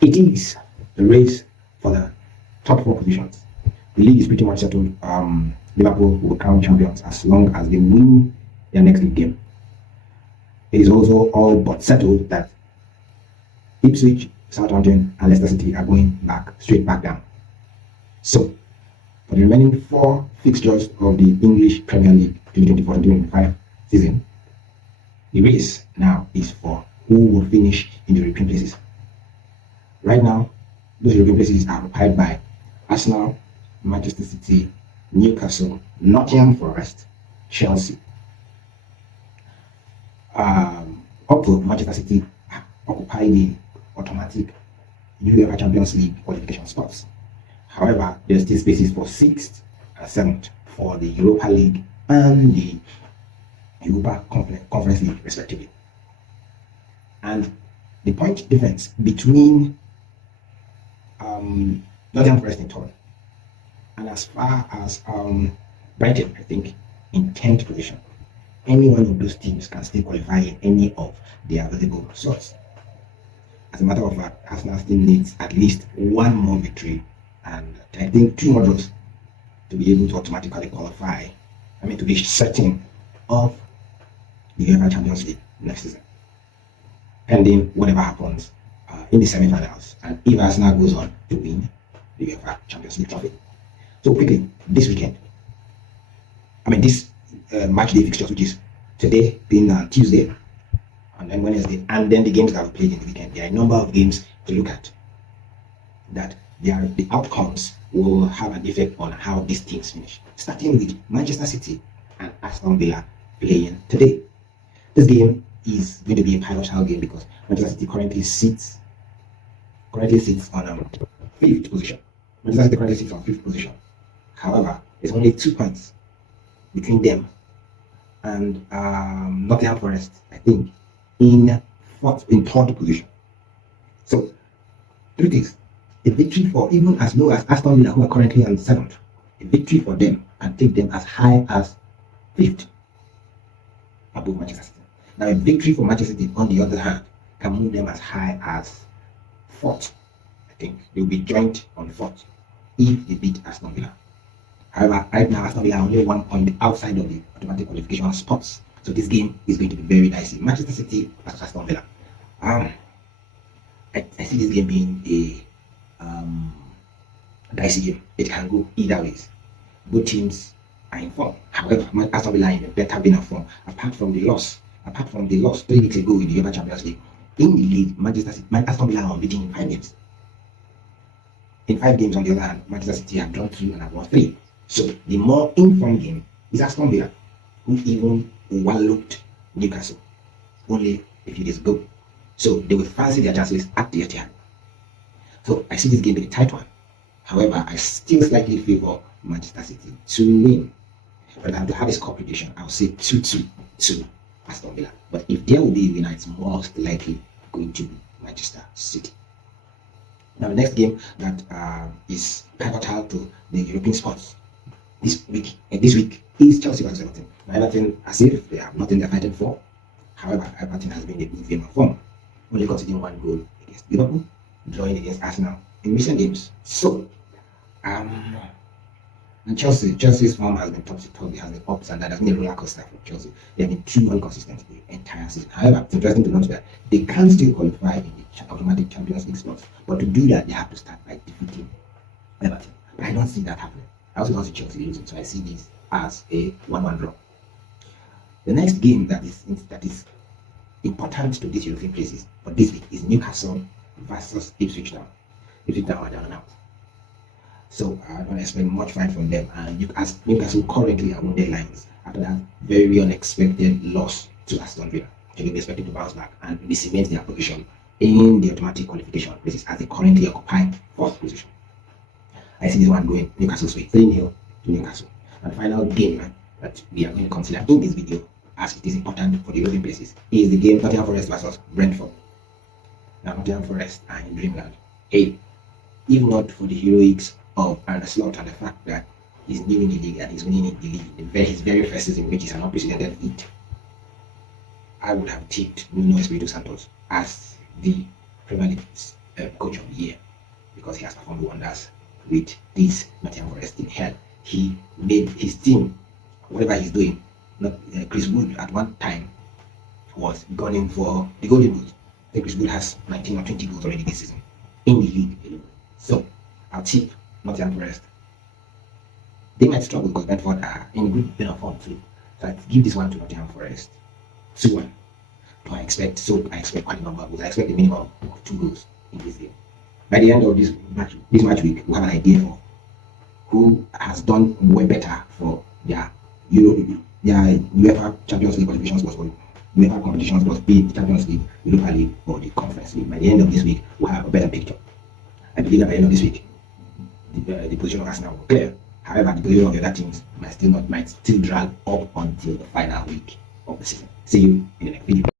It is the race for the top four positions. The league is pretty much settled. Liverpool will crown champions as long as they win their next league game. It is also all but settled that Ipswich, Southampton, and Leicester City are going straight back down. So, for the remaining four fixtures of the English Premier League 2024-2025 season, the race now is for who will finish in the European places. Right now, those European places are occupied by Arsenal, Manchester City, Newcastle, Nottingham Forest, Chelsea. Although Manchester City occupy the automatic UEFA CHAMPIONS LEAGUE qualification spots. However, there's still spaces for 6th and 7th for the Europa League and the Europa Conference League, respectively. And the point difference between Nottingham Forest in third and as far as Brighton, I think, in 10th position, any one of those teams can still qualify in any of the available slots. As a matter of fact, Arsenal still needs at least one more victory and I think 2 more draws to be able to automatically qualify, to be certain of the UEFA Champions League next season, pending whatever happens in the semi-finals and if Arsenal goes on to win the UEFA Champions League trophy. So quickly, this weekend, this match day fixtures, which is today being Tuesday, and then Wednesday, and then the games that we played in the weekend. There are a number of games to look at that the outcomes will have an effect on how these teams finish. Starting with Manchester City and Aston Villa playing today. This game is going to be a pivotal game because Manchester City currently sits on 5th position. Manchester City currently sits on 5th position. However, there's only 2 points between them and Nottingham Forest, I think, in 3rd position. So, truth is, a victory for even as low as Aston Villa, who are currently on 7th, a victory for them can take them as high as 5th above Manchester City. Now, a victory for Manchester City, on the other hand, can move them as high as 4th. I think they'll be joint on 4th if they beat Aston Villa. However, right now, Aston Villa are only 1 point outside of the automatic qualification spots. So this game is going to be very dicey. Manchester City versus Aston Villa. I see this game being a dicey game. It can go either ways. Both teams are in form. However, Aston Villa are in a better vein of form. Apart from the loss 3 weeks ago in the UEFA Champions League, in the league, Aston Villa are unbeaten in 5 games. In 5 games, on the other hand, Manchester City have drawn 2 and have won 3. So the more informed game is Aston Villa, who even overlooked Newcastle only a few days ago. So they will fancy their chances at the Etihad. So I see this game being a tight one. However, I still slightly favor Manchester City to win. But if I have to have a score prediction, I'll say 2-2 to Aston Villa. But if there will be a winner, it's most likely going to be Manchester City. Now the next game that is pivotal to the European spots this week is Chelsea versus Everton. Now Everton, as if they have nothing they're fighting for. However, Everton has been a good game of form, only conceding 1 goal against Liverpool, drawing against Arsenal in recent games. So, and Chelsea's form has been topsy-turvy, has been ups and downs. There's been a roller coaster for Chelsea. They have been too inconsistent the entire season. However, it's interesting to note that they can still qualify in the automatic Champions League slots, but to do that, they have to start by defeating Everton. But I don't see that happening. I also don't see Chelsea losing, so I see this as a 1-1 draw. The next game that is important to these European places for this week is Newcastle versus Ipswich Town. Ipswich Town are down and out. So I don't expect much fight from them. And Newcastle currently are on their lines after that very unexpected loss to Aston Villa. They will be expected to bounce back and cement their position in the automatic qualification places as they currently occupy 4th position. I see this one going Newcastle's way, 3-0 to Newcastle. And the final game that we are going to consider in this video, as it is important for the European places, is the game Nottingham Forest versus Brentford. Now Nottingham Forest are in dreamland. Hey, if not for the heroics of Arne Slot and the fact that he's new in the league and he's winning in the league, his very first season, which is an unprecedented feat, I would have tipped Nuno Espirito Santos as the Premier League's coach of the year because he has performed wonders with this Nottingham Forest team. Hell, he made his team, whatever he's doing. Not Chris Wood at one time was gunning for the golden boot. I think Chris Wood has 19 or 20 goals already this season in the league alone. So I'll tip Nottingham Forest. They might struggle because Bedford are in good vein of form too. So I give this one to Nottingham Forest. 2-1. I expect quite a number of goals. I expect a minimum of 2 goals in this game. By the end of this match week, we'll have an idea of who has done way better for their UEFA Champions League qualifications was for UEFA competitions was be it Champions League, Europa League, or the Conference League. By the end of this week, we'll have a better picture. I believe that by the end of this week, the position of Arsenal will clear. However, the position of the other teams might still drag up until the final week of the season. See you in the next video.